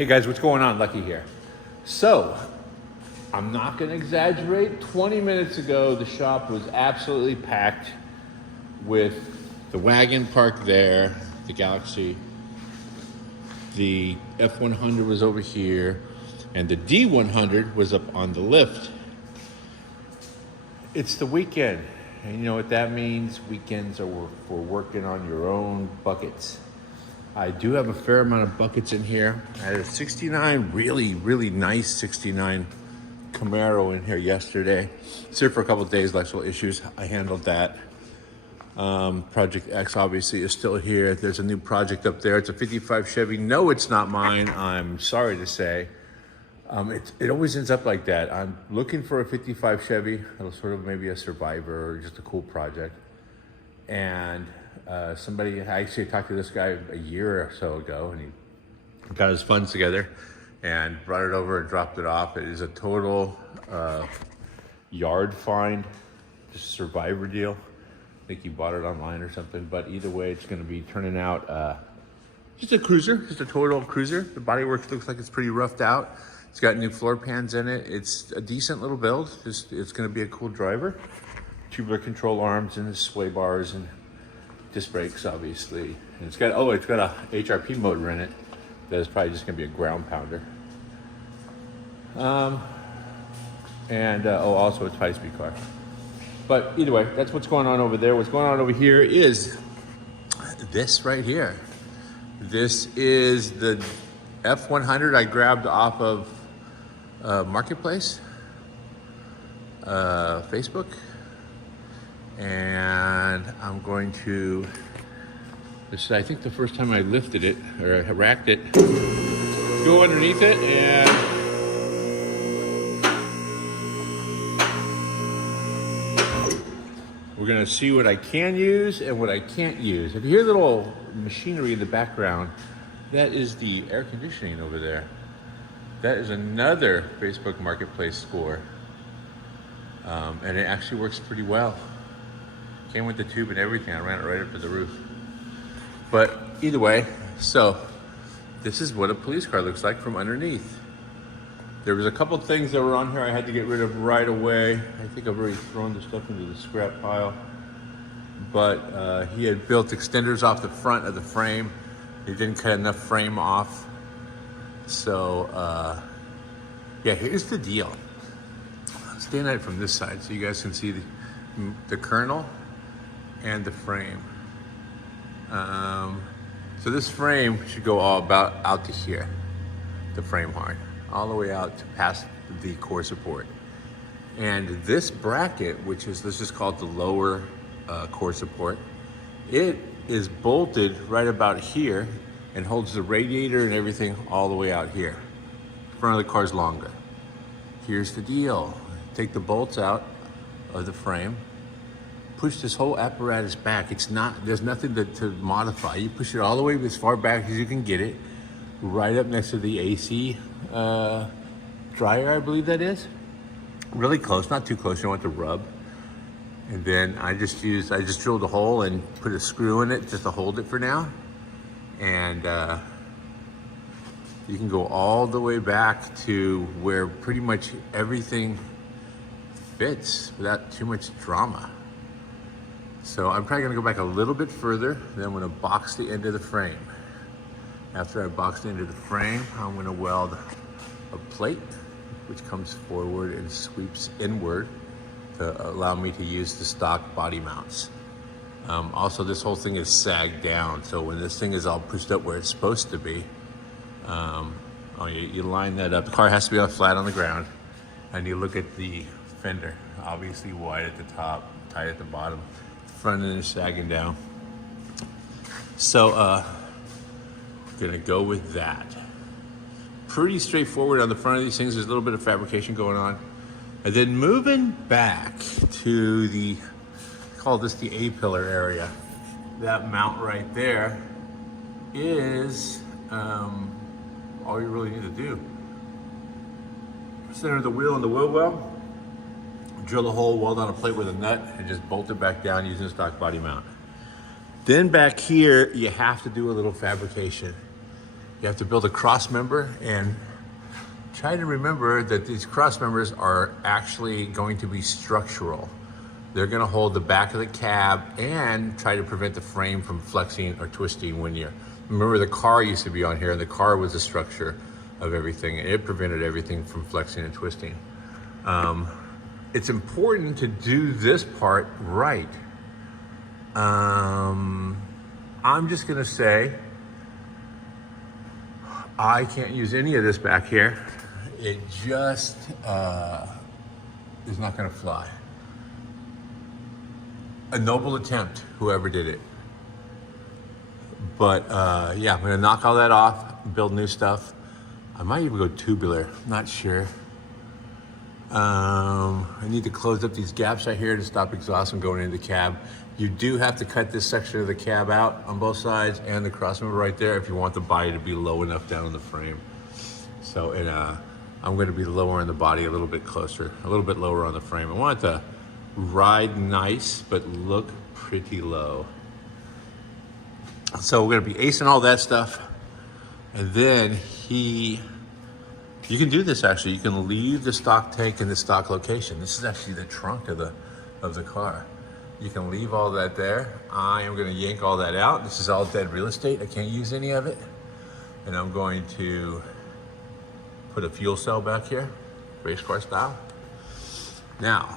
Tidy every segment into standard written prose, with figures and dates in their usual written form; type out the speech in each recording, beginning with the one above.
Hey guys, what's going on? Lucky here. So, I'm not going to exaggerate. 20 minutes ago, the shop was absolutely packed with the wagon parked there, the Galaxy. The F100 was over here, and the D100 was up on the lift. It's the weekend, and you know what that means? Weekends are for working on your own buckets. I do have a fair amount of buckets in here. I had a 69, really nice 69 Camaro in here yesterday. It's here for a couple of days, electrical issues. I handled that. Project X obviously is still here. There's a new project up there. It's a 55 Chevy. No, it's not mine, I'm sorry to say. It always ends up like that. I'm looking for a 55 Chevy. It'll sort of maybe a survivor or just a cool project. And I actually talked to this guy a year or so ago, and he got his funds together and brought it over and dropped it off. It is a total yard find, just survivor deal. I think he bought it online or something, but either way, it's gonna be turning out just a cruiser, just a total cruiser. The bodywork looks like it's pretty roughed out. It's got new floor pans in it. It's a decent little build. It's gonna be a cool driver. Tubular control arms and sway bars and disc brakes, obviously. And it's got a HRP motor in it that is probably just gonna be a ground pounder. Also a high-speed car. But either way, that's what's going on over there. What's going on over here is this right here. This is the F100 I grabbed off of Marketplace, Facebook. And I'm going to, this is I think the first time I lifted it, or racked it, go underneath it and we're gonna see what I can use and what I can't use. If you hear little machinery in the background, that is the air conditioning over there. That is another Facebook Marketplace score. And it actually works pretty well. Came with the tube and everything. I ran it right up to the roof. But either way, so this is what a police car looks like from underneath. There was a couple things that were on here I had to get rid of right away. I think I've already thrown the stuff into the scrap pile. But he had built extenders off the front of the frame. He didn't cut enough frame off. So yeah, here's the deal. Stand at it from this side so you guys can see the kernel and the frame. So this frame should go all about out to here, the frame hard, all the way out to past the core support. And this bracket, which is, let's just call it the lower core support, it is bolted right about here and holds the radiator and everything all the way out here. The front of the car's longer. Here's the deal. Take the bolts out of the frame, push this whole apparatus back. There's nothing to modify. You push it all the way as far back as you can get it, right up next to the AC dryer, I believe that is. Really close, not too close, you don't want to rub. And then I just drilled a hole and put a screw in it just to hold it for now. And you can go all the way back to where pretty much everything fits without too much drama. So I'm probably gonna go back a little bit further, then I'm gonna box the end of the frame. After I box the end of the frame, I'm gonna weld a plate, which comes forward and sweeps inward to allow me to use the stock body mounts. Also, this whole thing is sagged down, so when this thing is all pushed up where it's supposed to be, you line that up. The car has to be flat on the ground, and you look at the fender, obviously wide at the top, tight at the bottom. Front end is sagging down. So, gonna go with that. Pretty straightforward on the front of these things. There's a little bit of fabrication going on. And then moving back to the, call this the A-pillar area. That mount right there is all you really need to do. Center the wheel and the wheel well. Drill a hole, weld on a plate with a nut, and just bolt it back down using a stock body mount. Then back here, you have to do a little fabrication. You have to build a cross member and try to remember that these cross members are actually going to be structural. They're going to hold the back of the cab and try to prevent the frame from flexing or twisting when you're... Remember, the car used to be on here, and the car was the structure of everything, and it prevented everything from flexing and twisting. It's important to do this part right. I'm just going to say I can't use any of this back here. It just is not going to fly. A noble attempt, whoever did it. But yeah, I'm gonna knock all that off, build new stuff. I might even go tubular, not sure. I need to close up these gaps right here to stop exhaust from going into the cab. You do have to cut this section of the cab out on both sides and the crossmember right there if you want the body to be low enough down on the frame. So I'm gonna be lowering the body a little bit closer, a little bit lower on the frame. I want it to ride nice, but look pretty low. So we're gonna be acing all that stuff. And then you can do this actually. You can leave the stock tank in the stock location. This is actually the trunk of the car. You can leave all that there. I am gonna yank all that out. This is all dead real estate. I can't use any of it. And I'm going to put a fuel cell back here, race car style. Now,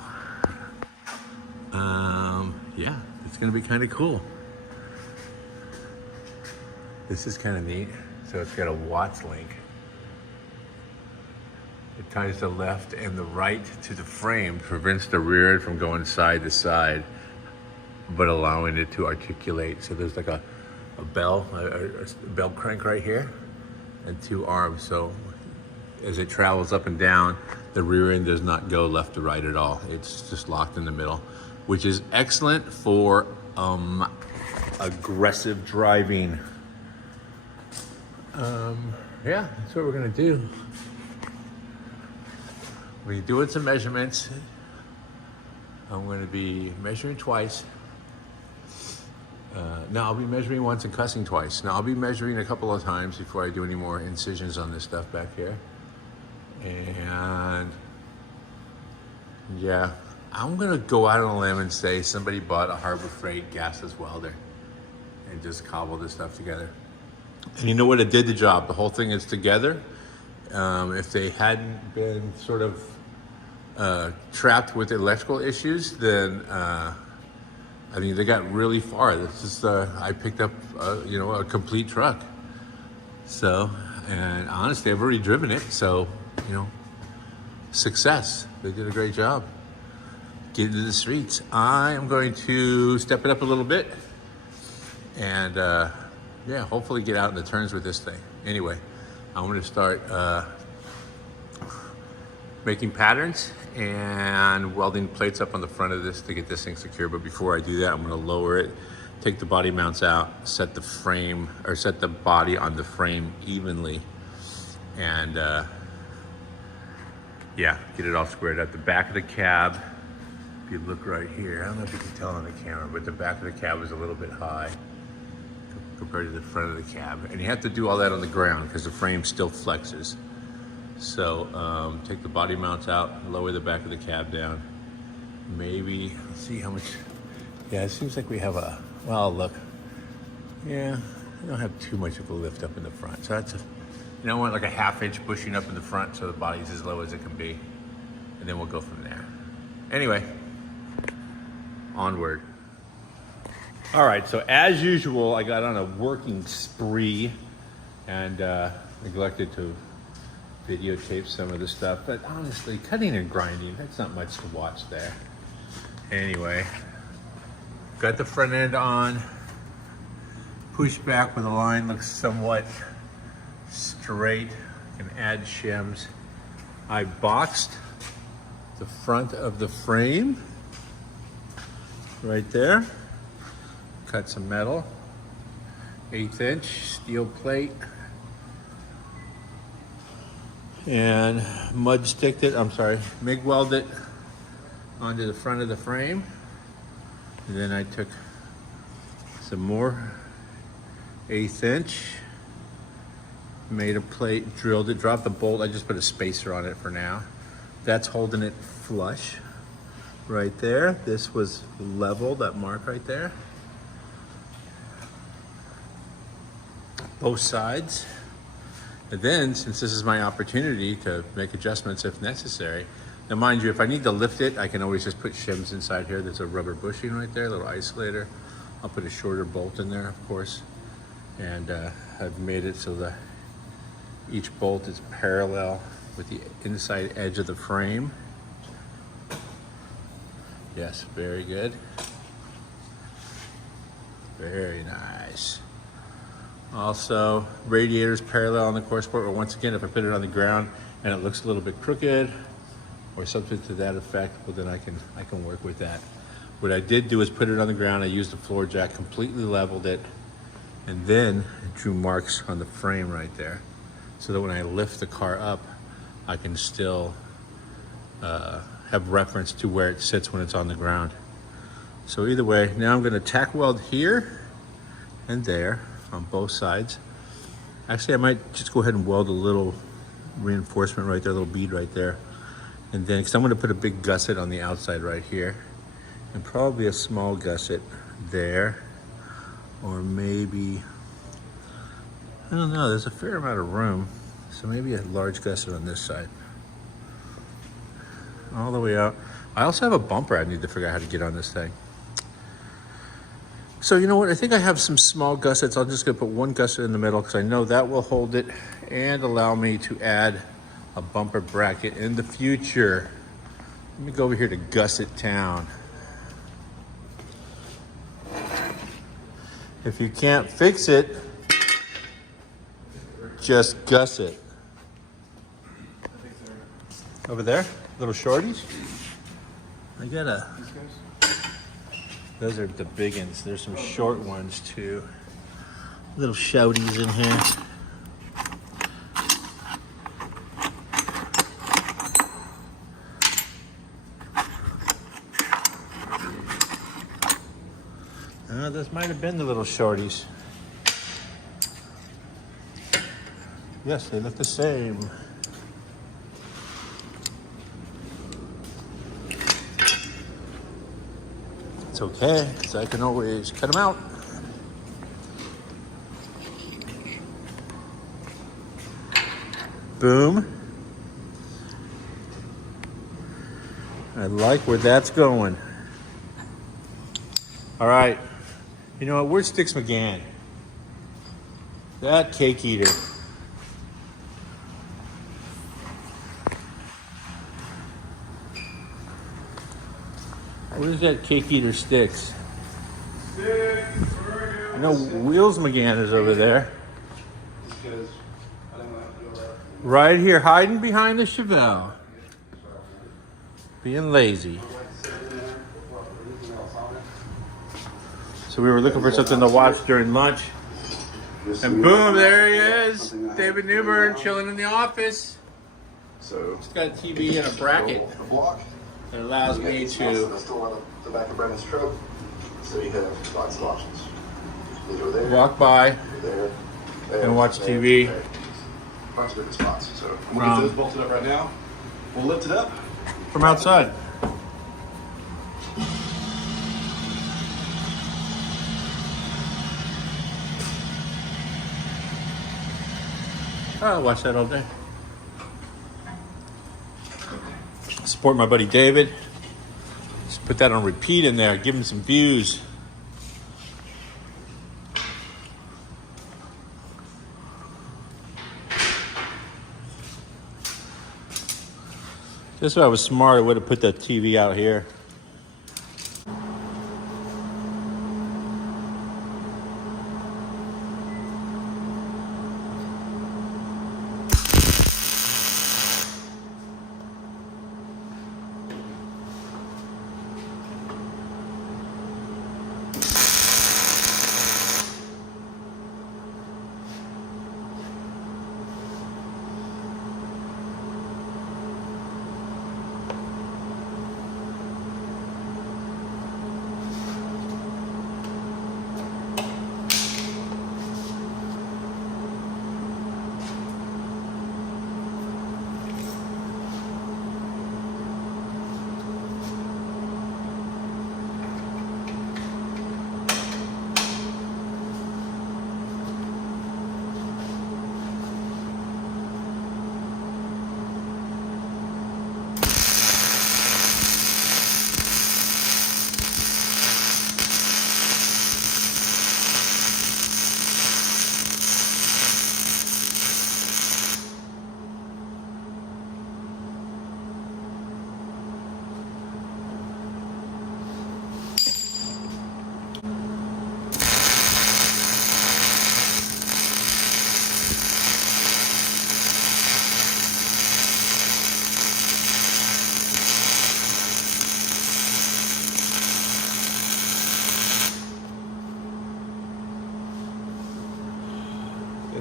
yeah, it's gonna be kind of cool. This is kind of neat. So it's got a Watts link. It ties the left and the right to the frame, prevents the rear end from going side to side, but allowing it to articulate. So there's like a bell crank right here and two arms. So as it travels up and down, the rear end does not go left to right at all. It's just locked in the middle, which is excellent for aggressive driving. Yeah, that's what we're gonna do. We're doing some measurements. I'm gonna be measuring twice. Now I'll be measuring once and cussing twice. Now I'll be measuring a couple of times before I do any more incisions on this stuff back here. And yeah, I'm gonna go out on a limb and say somebody bought a Harbor Freight gasless welder and just cobbled this stuff together. And you know what? It did the job. The whole thing is together. If they hadn't been sort of trapped with electrical issues, then I mean, they got really far. This is I picked up you know, a complete truck. So, and honestly, I've already driven it. So, you know, success. They did a great job. Get into the streets. I am going to step it up a little bit, and yeah, hopefully get out in the turns with this thing. Anyway, I'm gonna start making patterns and welding plates up on the front of this to get this thing secure. But before I do that, I'm gonna lower it, take the body mounts out, set the frame, or set the body on the frame evenly, and yeah, get it all squared up. The back of the cab, if you look right here, I don't know if you can tell on the camera, but the back of the cab is a little bit high compared to the front of the cab. And you have to do all that on the ground because the frame still flexes. So take the body mounts out, lower the back of the cab down. Maybe, let's see how much, yeah, it seems like we have a, well, look, yeah, we don't have too much of a lift up in the front. So that's, you know, I want like a 1/2 inch bushing up in the front so the body's as low as it can be. And then we'll go from there. Anyway, onward. All right, so as usual, I got on a working spree and neglected to videotape some of the stuff. But honestly, cutting and grinding, that's not much to watch there. Anyway, got the front end on, push back where the line looks somewhat straight. Can add shims. I boxed the front of the frame right there. Cut some metal, 1/8 inch steel plate, and MIG welded it onto the front of the frame. And then I took some more 1/8 inch made a plate, drilled it, dropped the bolt. I just put a spacer on it for now. That's holding it flush right there. This was level, that mark right there. Both sides. And then, since this is my opportunity to make adjustments if necessary, now mind you, if I need to lift it, I can always just put shims inside here. There's a rubber bushing right there, a little isolator. I'll put a shorter bolt in there, of course. And I've made it so that each bolt is parallel with the inside edge of the frame. Yes, very good. Very nice. Also, radiators parallel on the core support, but once again, if I put it on the ground and it looks a little bit crooked or something to that effect, well then I can work with that. What I did do is put it on the ground. I used the floor jack, completely leveled it, and then drew marks on the frame right there, so that when I lift the car up, I can still have reference to where it sits when it's on the ground. So either way, now I'm gonna tack weld here and there on both sides. Actually, I might just go ahead and weld a little reinforcement right there, a little bead right there. And then, because I'm gonna put a big gusset on the outside right here, and probably a small gusset there, or maybe, I don't know, there's a fair amount of room. So maybe a large gusset on this side. All the way out. I also have a bumper I need to figure out how to get on this thing. So you know what, I think I have some small gussets. I'm just gonna put one gusset in the middle because I know that will hold it and allow me to add a bumper bracket in the future. Let me go over here to Gusset Town. If you can't fix it, just gusset. Over there, little shorties. I got a. Those are the big ones. There's some short ones too. Little shouties in here. This might have been the little shorties. Yes, they look the same. It's okay, because I can always cut them out. Boom. I like where that's going. All right. You know what? Where's Sticks McGann? That cake eater. Where's that cake eater Sticks? Sticks, I know Wheels McGann is over there. Right here, hiding behind the Chevelle. Being lazy. So we were looking for something to watch during lunch. And boom, there he is. David Newbern chilling in the office. So He's got a TV and a bracket that allows me to the back of Brennan's truck. So you have lots of options. walk by There, and watch TV. Bunch of different spots. So I'm gonna get this bolted up right now. We'll lift it up. From outside. I'll watch that all day. Support my buddy David. Just put that on repeat in there. Give him some views. This way I was smart. I would have put that TV out here.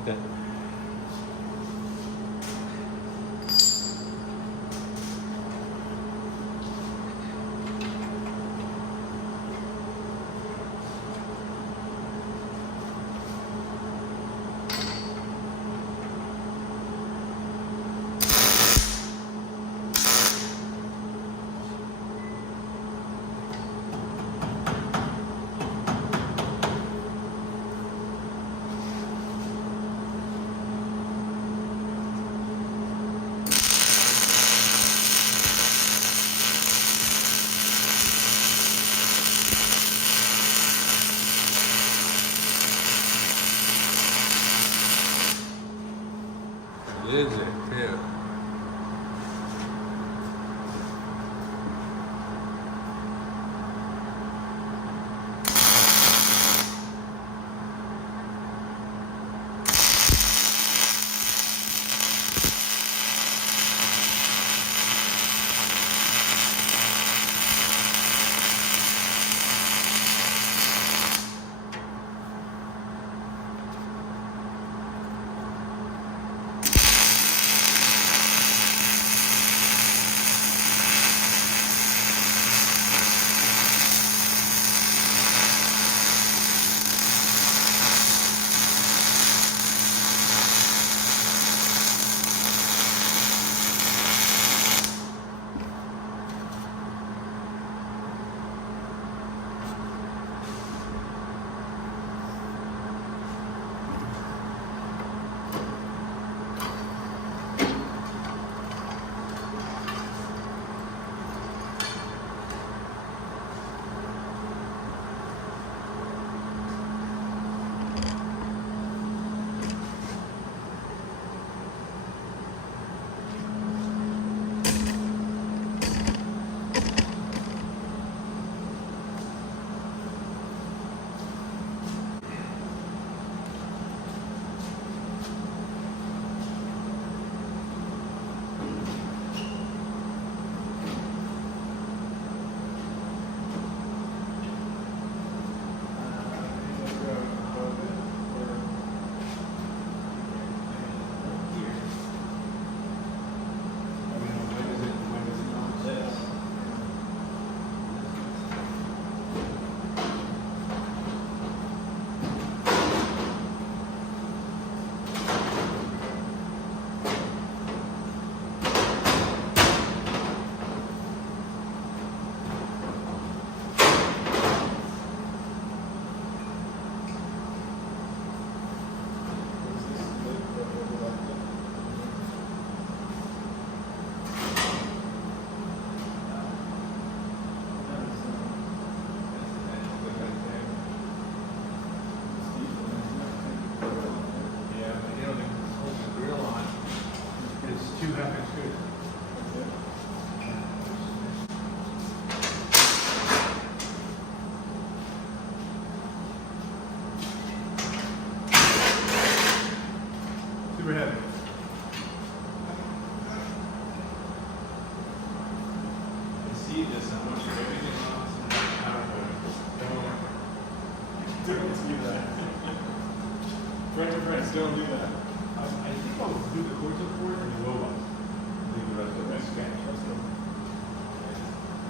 with it. Is it too? Super heavy. I see this, I want you everything on some power. Don't do that. Friends, don't do that. I think I'll do the cords up for it and the robot. Leave the rest of the rest. Okay, let's go.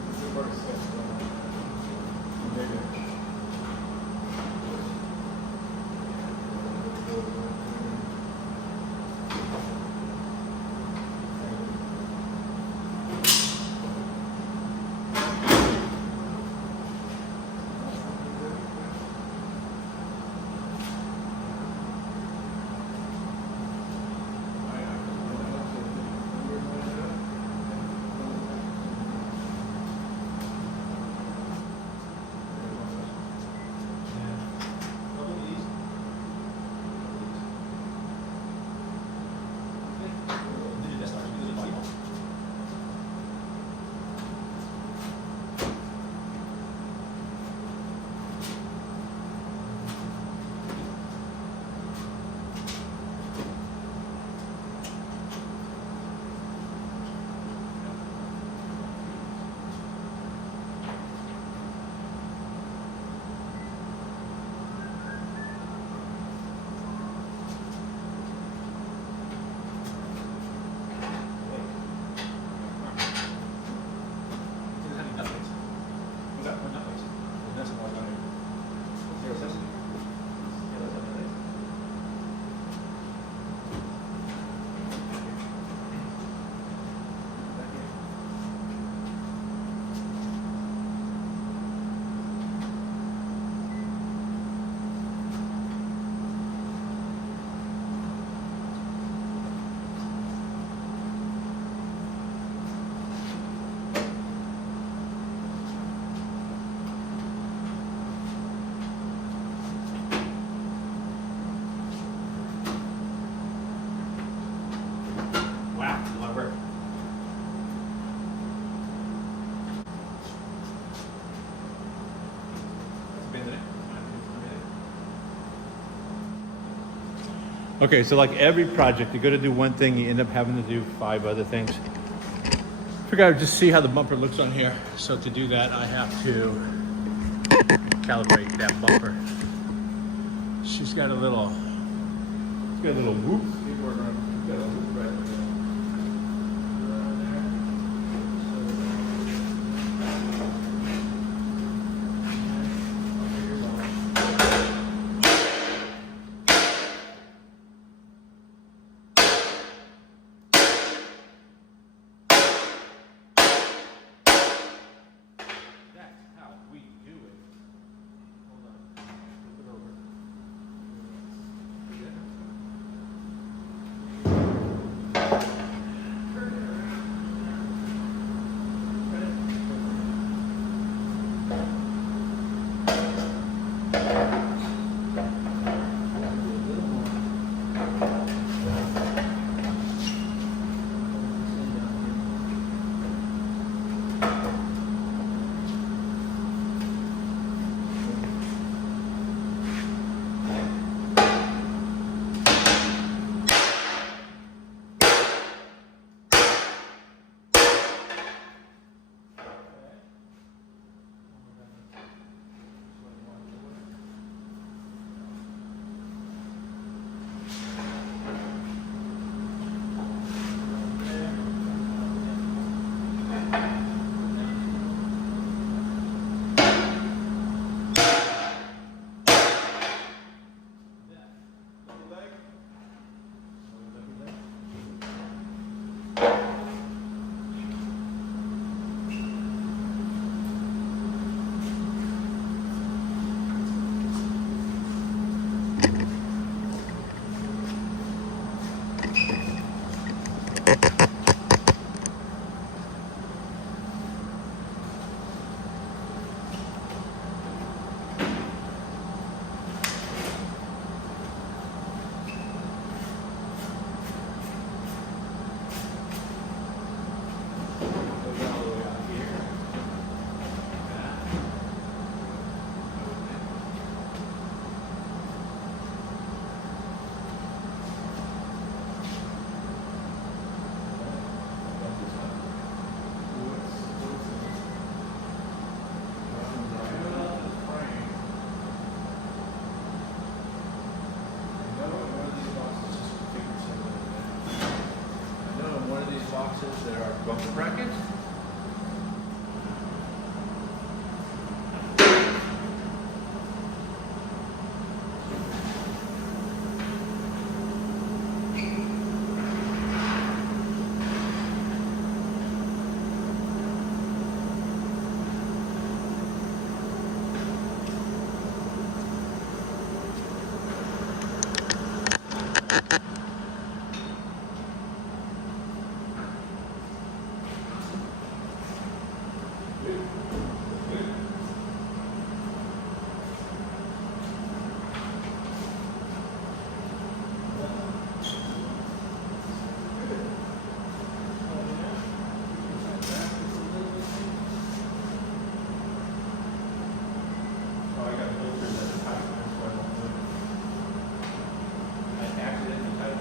This is the first step. Okay, good. Okay, so like every project, you go to do one thing, you end up having to do 5 other things. Figure out just see how the bumper looks on here. So to do that, I have to calibrate that bumper. She's got a little whoop. Got a whoop right there. There are bumper brackets. I accidentally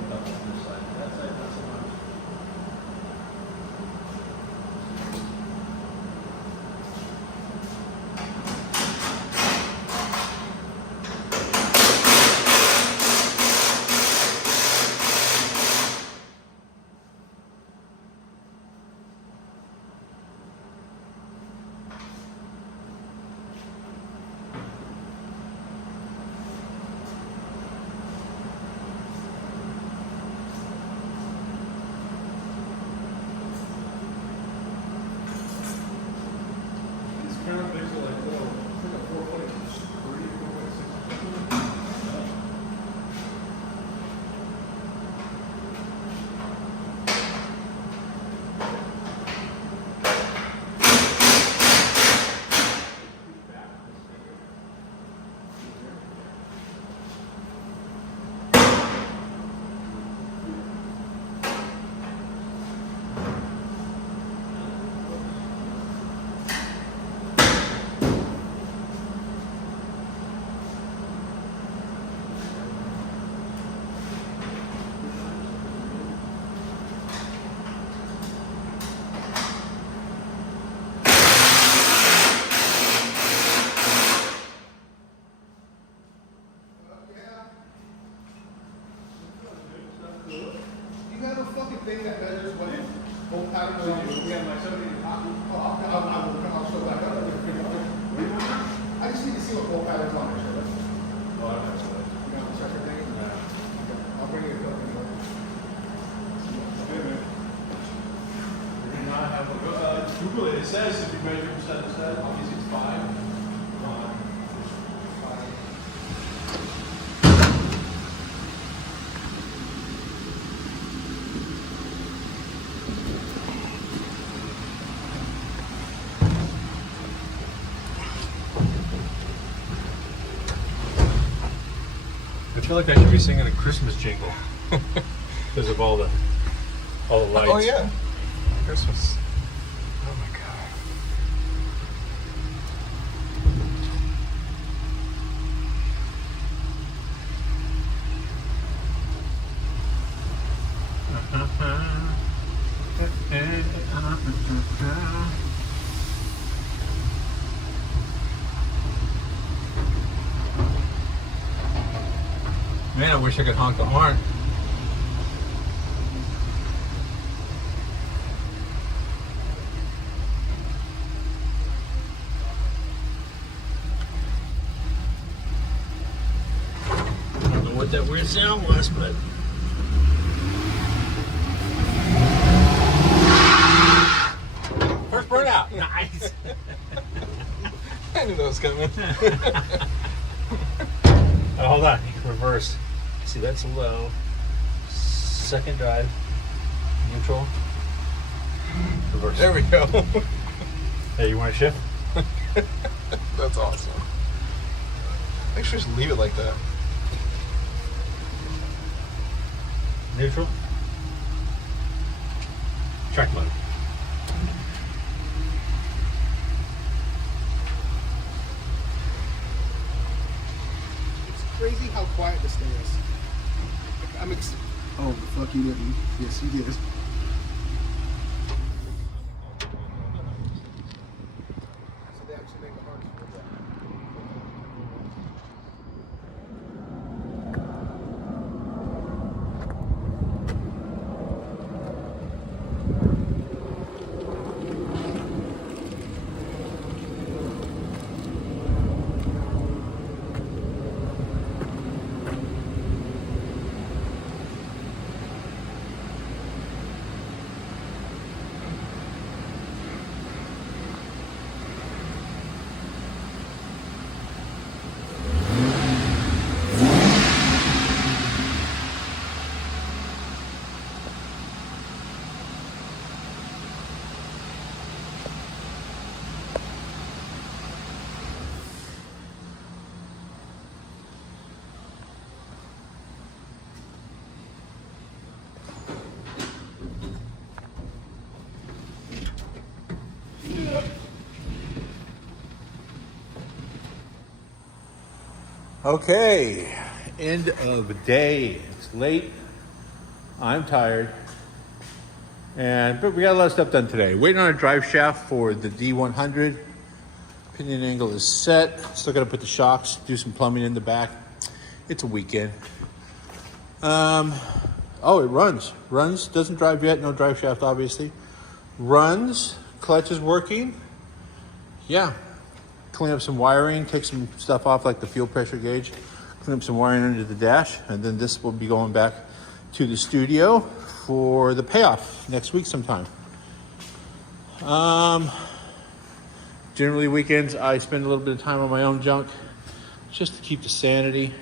feel like I should be singing a Christmas jingle because of all the lights. Oh yeah, Christmas. Oh my god. Man, I wish I could honk the horn. I don't know what that weird sound was, but first burnout. Nice. I knew that was coming. Hold on, reverse. See, that's low. Second drive, neutral, reverse. There we go. Hey, you want to shift? That's awesome. Make sure just leave it like that. Neutral. Track mode. It's crazy how quiet this thing is. Oh, fuck, you didn't. Yes, you did. So they actually make the hearts for that. Okay, end of the day. It's late. I'm tired. But we got a lot of stuff done today. Waiting on a drive shaft for the D100. Pinion angle is set. Still got to put the shocks, do some plumbing in the back. It's a weekend. Oh, it runs. Runs, doesn't drive yet. No drive shaft, obviously. Runs, clutch is working. Yeah. Clean up some wiring, take some stuff off like the fuel pressure gauge, clean up some wiring under the dash, and then this will be going back to the studio for the payoff next week sometime. Generally weekends I spend a little bit of time on my own junk just to keep the sanity.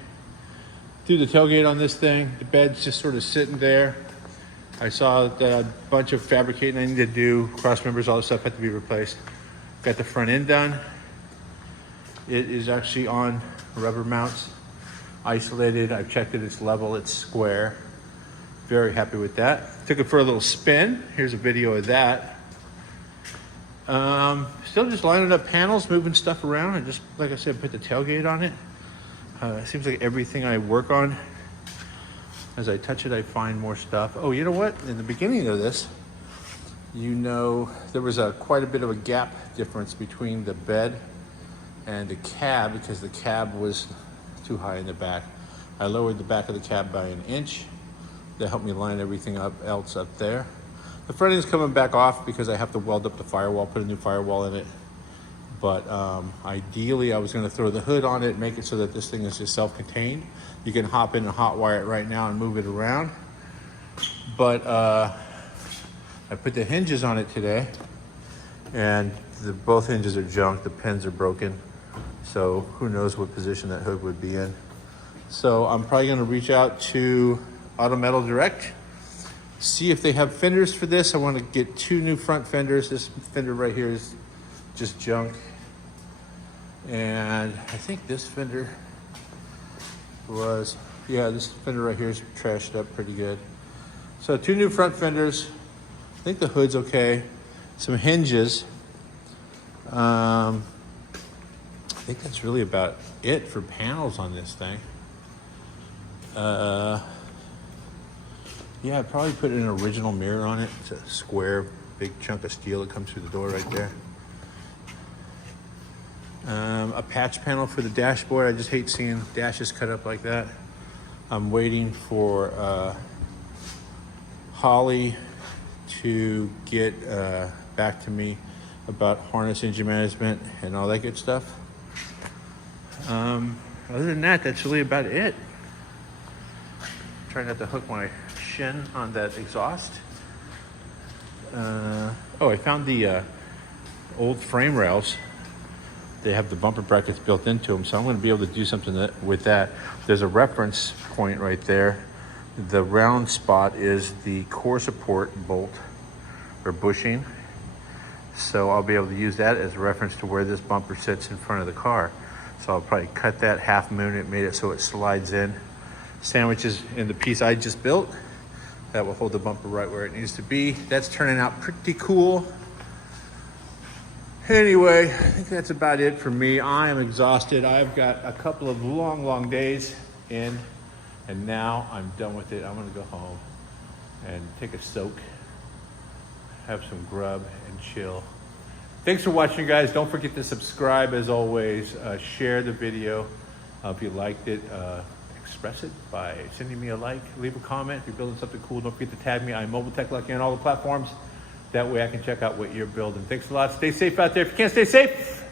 Do the tailgate on this thing. The bed's just sort of sitting there. I saw that a bunch of fabricating I need to do, cross members, all this stuff had to be replaced. Got the front end done. It is actually on rubber mounts, isolated. I've checked it, it's level, it's square. Very happy with that. Took it for a little spin. Here's a video of that. Still just lining up panels, moving stuff around. I just, like I said, put the tailgate on it. It seems like everything I work on, as I touch it, I find more stuff. Oh, you know what? In the beginning of this, you know, there was quite a bit of a gap difference between the bed and the cab because the cab was too high in the back. I lowered the back of the cab by 1 inch. That helped me line everything else up there. The front end is coming back off because I have to weld up the firewall, put a new firewall in it. But ideally I was gonna throw the hood on it, make it so that this thing is just self-contained. You can hop in and hot wire it right now and move it around. But I put the hinges on it today and both hinges are junk, the pins are broken. So who knows what position that hood would be in. So I'm probably gonna reach out to Auto Metal Direct, see if they have fenders for this. I wanna get 2 new front fenders. This fender right here is just junk. And I think this fender was Yeah, this fender right here is trashed up pretty good. So 2 new front fenders. I think the hood's okay. Some hinges. I think that's really about it for panels on this thing. Yeah, I'd probably put an original mirror on it. It's a square, big chunk of steel that comes through the door right there. A patch panel for the dashboard. I just hate seeing dashes cut up like that. I'm waiting for Holly to get back to me about harness engine management and all that good stuff. Other than that, that's really about it. Trying not to hook my shin on that exhaust. Oh, I found the old frame rails. They have the bumper brackets built into them, so I'm going to be able to do something with that. There's a reference point right there. The round spot is the core support bolt or bushing. So I'll be able to use that as a reference to where this bumper sits in front of the car. So I'll probably cut that, half moon it, made it so it slides in. Sandwiches in the piece I just built. That will hold the bumper right where it needs to be. That's turning out pretty cool. Anyway, I think that's about it for me. I am exhausted. I've got a couple of long days in, and now I'm done with it. I'm gonna go home and take a soak, have some grub, and chill. Thanks for watching, guys. Don't forget to subscribe as always. Share the video. If you liked it, express it by sending me a like, leave a comment. If you're building something cool, don't forget to tag me. I'm Mobile Tech Lucky on all the platforms. That way I can check out what you're building. Thanks a lot. Stay safe out there. If you can't stay safe,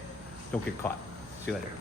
don't get caught. See you later.